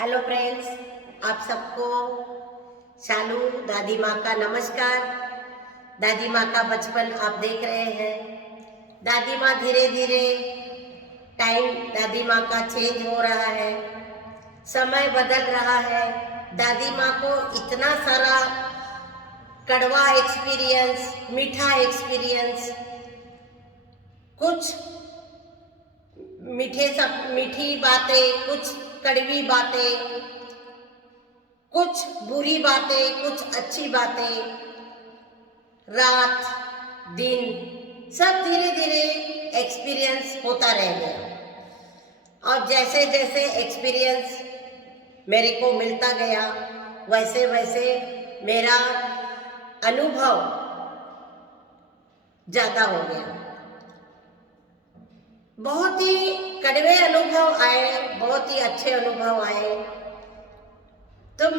Hello friends, आप सबको शालू दादी माँ का नमस्कार। दादी माँ का बचपन आप देख रहे हैं। दादी माँ धीरे धीरे टाइम दादी माँ का चेंज हो रहा है, समय बदल रहा है। दादी माँ को इतना सारा कड़वा एक्सपीरियंस, मीठा एक्सपीरियंस, कुछ मीठी बातें, कुछ कड़वी बातें, कुछ बुरी बातें, कुछ अच्छी बातें, रात दिन सब धीरे धीरे एक्सपीरियंस होता रह गया। और जैसे जैसे एक्सपीरियंस मेरे को मिलता गया वैसे वैसे मेरा अनुभव ज़्यादा हो गया। बहुत ही कड़वे अनुभव आए, बहुत ही अच्छे अनुभव आए। तो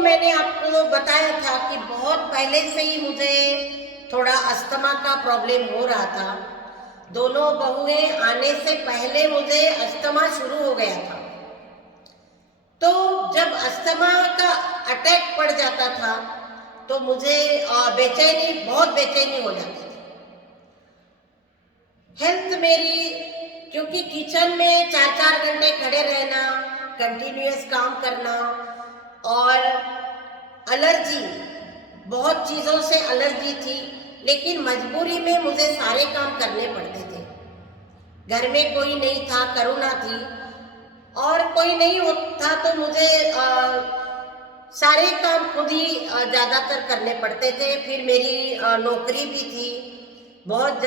मैंने आपको बताया था कि बहुत पहले से ही मुझे थोड़ा अस्थमा का प्रॉब्लम हो रहा था। दोनों बहुएं आने से पहले मुझे अस्थमा शुरू हो गया था। तो जब अस्थमा का अटैक पड़ जाता था तो मुझे बहुत बेचैनी हो जाती थी। हेल्थ मेरी, क्योंकि किचन में 4-4 घंटे खड़े रहना, कंटिन्यूअस काम करना, और एलर्जी, बहुत चीज़ों से एलर्जी थी, लेकिन मजबूरी में मुझे सारे काम करने पड़ते थे। घर में कोई नहीं था, करुणा थी, और कोई नहीं होता तो मुझे सारे काम खुद ही ज़्यादातर करने पड़ते थे। फिर मेरी नौकरी भी थी, बहुत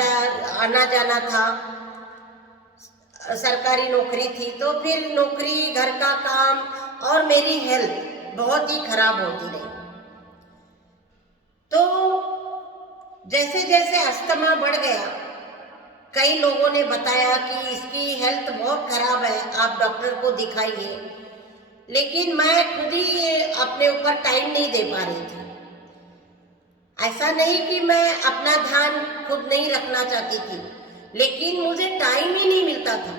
आना जाना था, सरकारी नौकरी थी। तो फिर नौकरी, घर का काम और मेरी हेल्थ बहुत ही खराब होती रही। तो जैसे जैसे अस्थमा बढ़ गया, कई लोगों ने बताया कि इसकी हेल्थ बहुत खराब है, आप डॉक्टर को दिखाइए, लेकिन मैं खुद ही अपने ऊपर टाइम नहीं दे पा रही थी। ऐसा नहीं कि मैं अपना ध्यान खुद नहीं रखना चाहती थी, लेकिन मुझे टाइम ही नहीं मिलता था।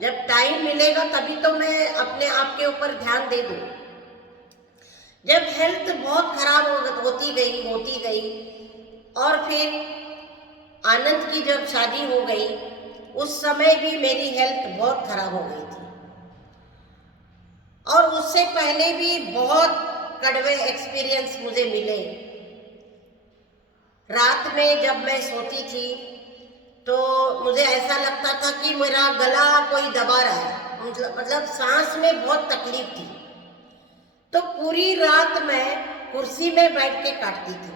जब टाइम मिलेगा तभी तो मैं अपने आप के ऊपर ध्यान दे दूँ। जब हेल्थ बहुत खराब होती गई, और फिर आनंद की जब शादी हो गई, उस समय भी मेरी हेल्थ बहुत खराब हो गई थी। और उससे पहले भी बहुत कड़वे एक्सपीरियंस मुझे मिले। रात में जब मैं सोती थी तो मुझे ऐसा लगता था कि मेरा गला कोई दबा रहा है, मतलब सांस में बहुत तकलीफ थी। तो पूरी रात मैं कुर्सी में बैठ के काटती थी।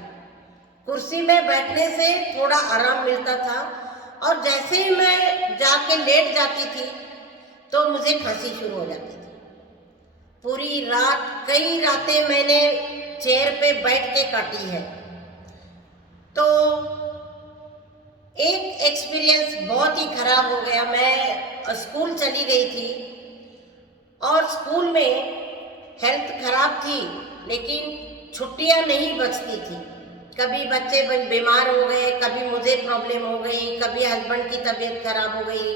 कुर्सी में बैठने से थोड़ा आराम मिलता था, और जैसे ही मैं जाके लेट जाती थी तो मुझे खांसी शुरू हो जाती थी। पूरी रात, कई रातें मैंने चेयर पे बैठ के काटी है। तो एक एक्सपीरियंस बहुत ही खराब हो गया। मैं स्कूल चली गई थी, और स्कूल में हेल्थ खराब थी, लेकिन छुट्टियां नहीं बचती थी। कभी बच्चे बीमार हो गए, कभी मुझे प्रॉब्लम हो गई, कभी हस्बैंड की तबीयत खराब हो गई,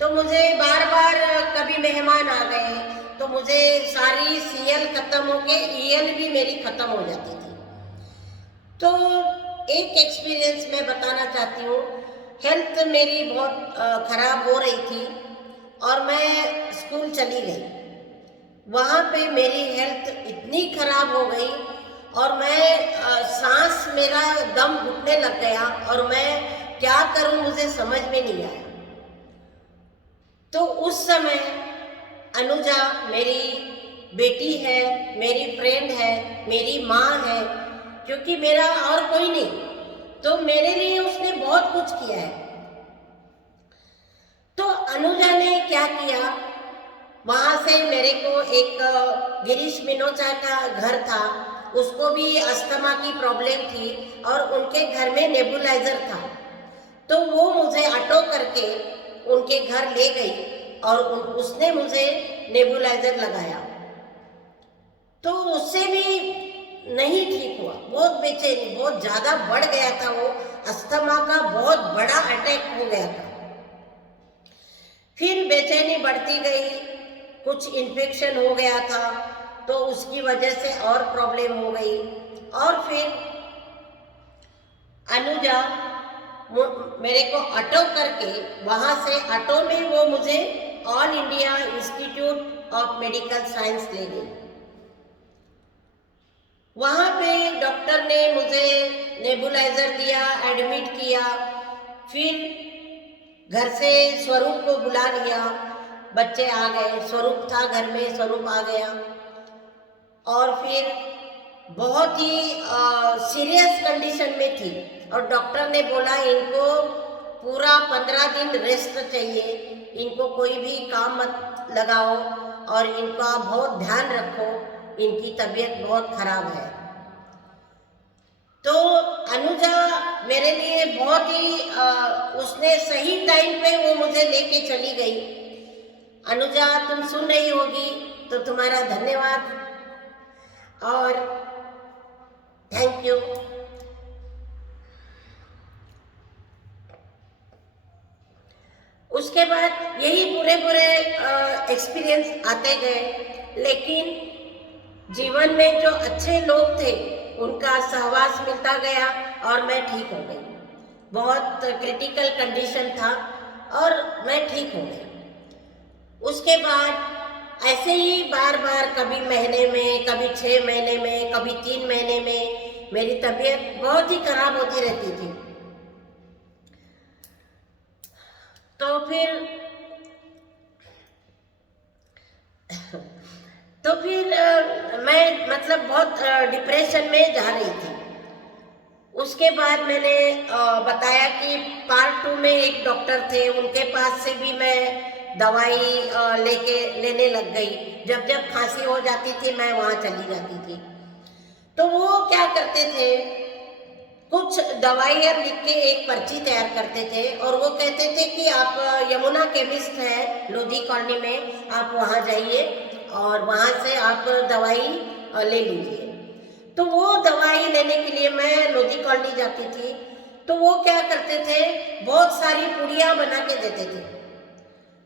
तो मुझे बार बार, कभी मेहमान आ गए तो मुझे सारी सीएल खत्म होके ईएल भी मेरी खत्म हो जाती थी। तो एक एक्सपीरियंस मैं बताना चाहती हूँ। हेल्थ मेरी बहुत खराब हो रही थी, और मैं स्कूल चली गई। वहाँ पे मेरी हेल्थ इतनी खराब हो गई, और मैं सांस, मेरा दम घुटने लग गया, और मैं क्या करूँ मुझे समझ में नहीं आया। तो उस समय अनुजा मेरी बेटी है, मेरी फ्रेंड है, मेरी माँ है, क्योंकि मेरा और कोई नहीं, तो मेरे लिए उसने बहुत कुछ किया है। तो अनुजा ने क्या किया, वहाँ से मेरे को एक गिरीश मिनोचा का घर था, उसको भी अस्थमा की प्रॉब्लम थी, और उनके घर में नेबुलाइजर था। तो वो मुझे ऑटो करके उनके घर ले गई, और उसने मुझे नेबुलाइजर लगाया। तो उससे भी नहीं ठीक हुआ, बहुत बेचैनी, बहुत ज़्यादा बढ़ गया था। वो अस्थमा का बहुत बड़ा अटैक हो गया था। फिर बेचैनी बढ़ती गई, कुछ इन्फेक्शन हो गया था, तो उसकी वजह से और प्रॉब्लम हो गई। और फिर अनुजा मेरे को ऑटो करके वहाँ से ऑटो में वो मुझे all India institute of medical science ले गई। वहाँ पे डॉक्टर ने मुझे नेबुलाइजर दिया, एडमिट किया। फिर घर से स्वरूप को बुला लिया, बच्चे आ गए, स्वरूप था घर में, स्वरूप आ गया। और फिर बहुत ही सीरियस कंडीशन में थी और डॉक्टर ने बोला इनको पूरा 15 दिन रेस्ट चाहिए, इनको कोई भी काम मत लगाओ और इनका बहुत ध्यान रखो, इनकी तबीयत बहुत खराब है। तो अनुजा मेरे लिए बहुत ही उसने सही टाइम पे वो मुझे लेके चली गई। अनुजा तुम सुन रही होगी तो तुम्हारा धन्यवाद और थैंक यू। उसके बाद यही पूरे एक्सपीरियंस आते गए, लेकिन जीवन में जो अच्छे लोग थे उनका सहवास मिलता गया और मैं ठीक हो गई। बहुत क्रिटिकल कंडीशन था और मैं ठीक हो गई। उसके बाद ऐसे ही बार बार कभी महीने में, कभी 6 महीने में, कभी 3 महीने में मेरी तबीयत बहुत ही खराब होती रहती थी। तो फिर मैं मतलब बहुत डिप्रेशन में जा रही थी। उसके बाद मैंने बताया कि पार्ट 2 में एक डॉक्टर थे, उनके पास से भी मैं दवाई लेने लग गई। जब जब खांसी हो जाती थी मैं वहाँ चली जाती थी। तो वो क्या करते थे, कुछ दवाइयाँ लिख के एक पर्ची तैयार करते थे और वो कहते थे कि आप यमुना केमिस्ट है लोधी कॉलोनी में, आप वहाँ जाइए और वहाँ से आप दवाई ले लीजिए। तो वो दवाई लेने के लिए मैं लोधी कॉलोनी जाती थी। तो वो क्या करते थे, बहुत सारी पुड़ियाँ बना के देते थे।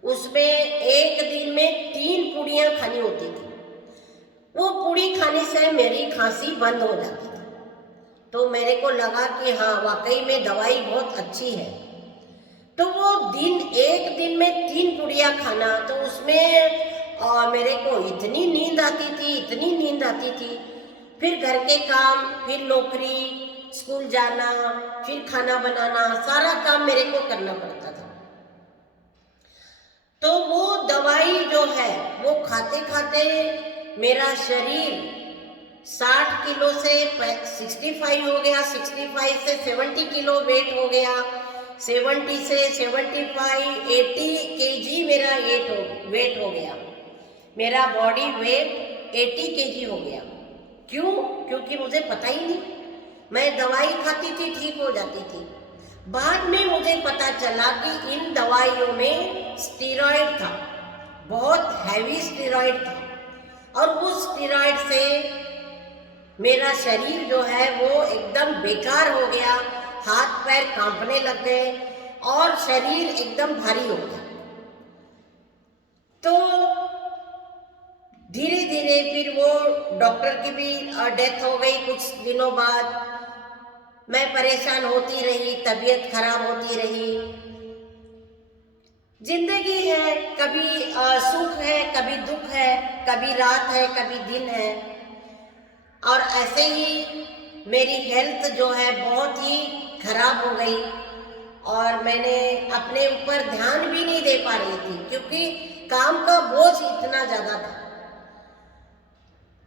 उसमें एक दिन में 3 पुड़ियाँ खानी होती थी। वो पूड़ी खाने से मेरी खांसी बंद हो जाती थी। तो मेरे को लगा कि हाँ वाकई में दवाई बहुत अच्छी है। तो वो एक दिन में 3 पुड़ियाँ खाना, तो उसमें मेरे को इतनी नींद आती थी, इतनी नींद आती थी। फिर घर के काम, फिर नौकरी, स्कूल जाना, फिर खाना बनाना, सारा काम मेरे को करना पड़ता था। तो वो दवाई जो है वो खाते खाते मेरा शरीर 60 किलो से 65 हो गया, 65 से 70 किलो वेट हो गया, 70 से 75, 80 केजी मेरा वेट हो गया। मेरा बॉडी वेट 80 केजी हो गया। क्यों? क्योंकि मुझे पता ही नहीं, मैं दवाई खाती थी, ठीक हो जाती थी। बाद में मुझे पता चला कि इन दवाइयों में स्टेरॉइड था, बहुत हैवी स्टेरॉइड था और उस स्टेरॉइड से मेरा शरीर जो है वो एकदम बेकार हो गया, हाथ पैर कांपने लग गए और शरीर एकदम भारी हो गया। तो धीरे धीरे फिर वो डॉक्टर की भी डेथ हो गई कुछ दिनों बाद। मैं परेशान होती रही, तबीयत खराब होती रही। जिंदगी है, कभी सुख है, कभी दुख है, कभी रात है, कभी दिन है। और ऐसे ही मेरी हेल्थ जो है बहुत ही खराब हो गई और मैंने अपने ऊपर ध्यान भी नहीं दे पा रही थी क्योंकि काम का बोझ इतना ज़्यादा था।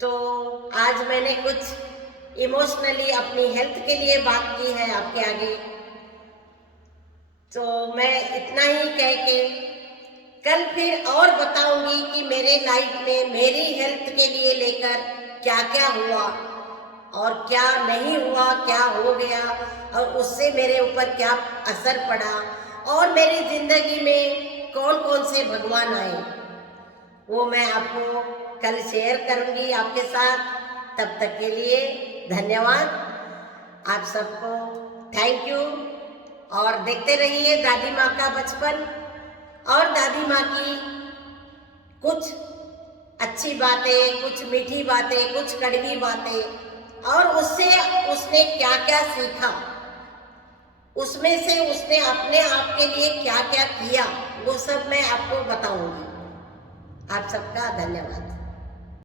तो आज मैंने कुछ इमोशनली अपनी हेल्थ के लिए बात की है आपके आगे। तो मैं इतना ही कह के कल फिर और बताऊंगी कि मेरे लाइफ में मेरी हेल्थ के लिए लेकर क्या क्या हुआ और क्या नहीं हुआ, क्या हो गया और उससे मेरे ऊपर क्या असर पड़ा और मेरी जिंदगी में कौन कौन से भगवान आए, वो मैं आपको कल शेयर करूंगी आपके साथ। तब तक के लिए धन्यवाद आप सबको, थैंक यू। और देखते रहिए दादी माँ का बचपन और दादी माँ की कुछ अच्छी बातें, कुछ मीठी बातें, कुछ कड़वी बातें, और उससे उसने क्या क्या सीखा, उसमें से उसने अपने आप के लिए क्या क्या किया, वो सब मैं आपको बताऊंगी। आप सबका धन्यवाद।